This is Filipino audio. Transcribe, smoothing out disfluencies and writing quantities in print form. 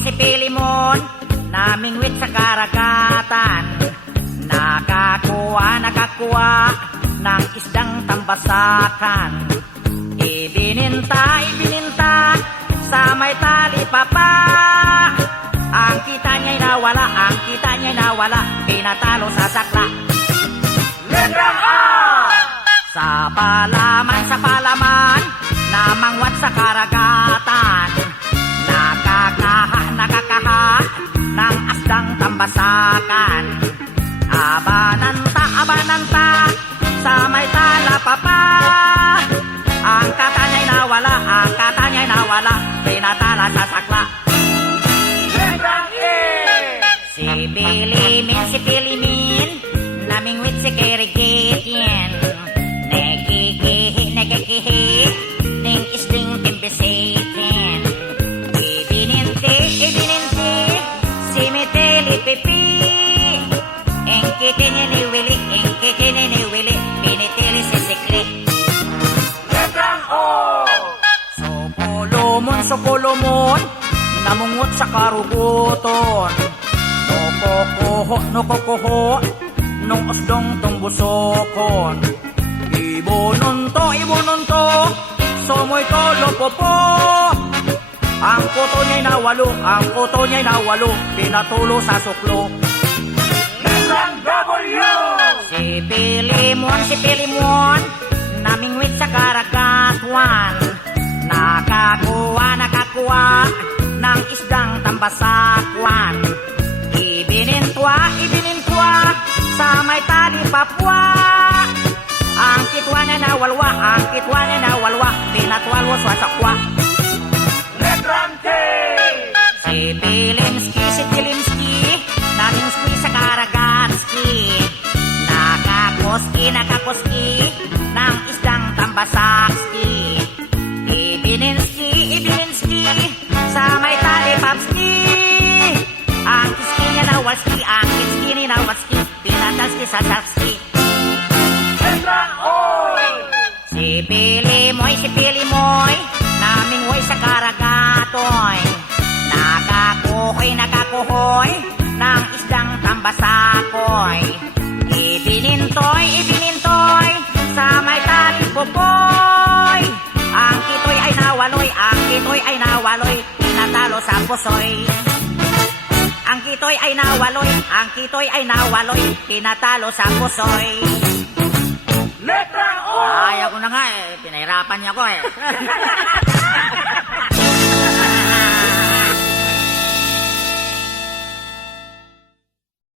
si Pilimon, namingwit sa karagatan. Nakakuha ng isdang tambasakan. Ibininta sa may tali papa. Ang kita niya'y nawala, pinatalo sa sakla. Letrang A! Sa palaman, namangwat sa karagatan. Nakakaha ng asdang tambasakan. Abananta, sa may talapapa. Ang kata niya'y nawala, pinatala sa sakla. Letrang E! Si Pilimin, namingwit si Kirikitin. Nagikihi, ning isding timbisitin. Ibininti, si Miteli Pipi. Ingkitin ni Willy, pinitili si Sikli. Letrang O! Supulumon, namungot sa karuguton. Nukukuho, nung usdong tumbusokon. Ibununto, sumoy tolopopo. Ang kuto niya'y nawalo, pinatulo sa suklo. Letrang W! Si Pilimon, namingwit sa karagatuan. Nakakuha ng isdang tambasakwan. Ibinintwa sa may tali papwa. Ang kitwa niya nawalwa, pinatwalwa sa sakwa. Letrang T! Si Tilimski, namingski sa karagatski. Nakakoski, ng isdang tambasakski. Ibininski, sa may tali papski. Ang kitski niya nawalski, pinatalski sa sakski. Letrang O! Si Pilimoy, namingwoy sa karagatoy. Nakakuhoy, ng isdang tambasakoy. Ibinintoy, sa may talipopoy. Ang kitoy ay nawaloy, pinatalo sa pusoy. Ang kitoy ay nawaloy, pinatalo sa pusoy. Letrang O! Ayaw ko na nga pinahirapan niya ko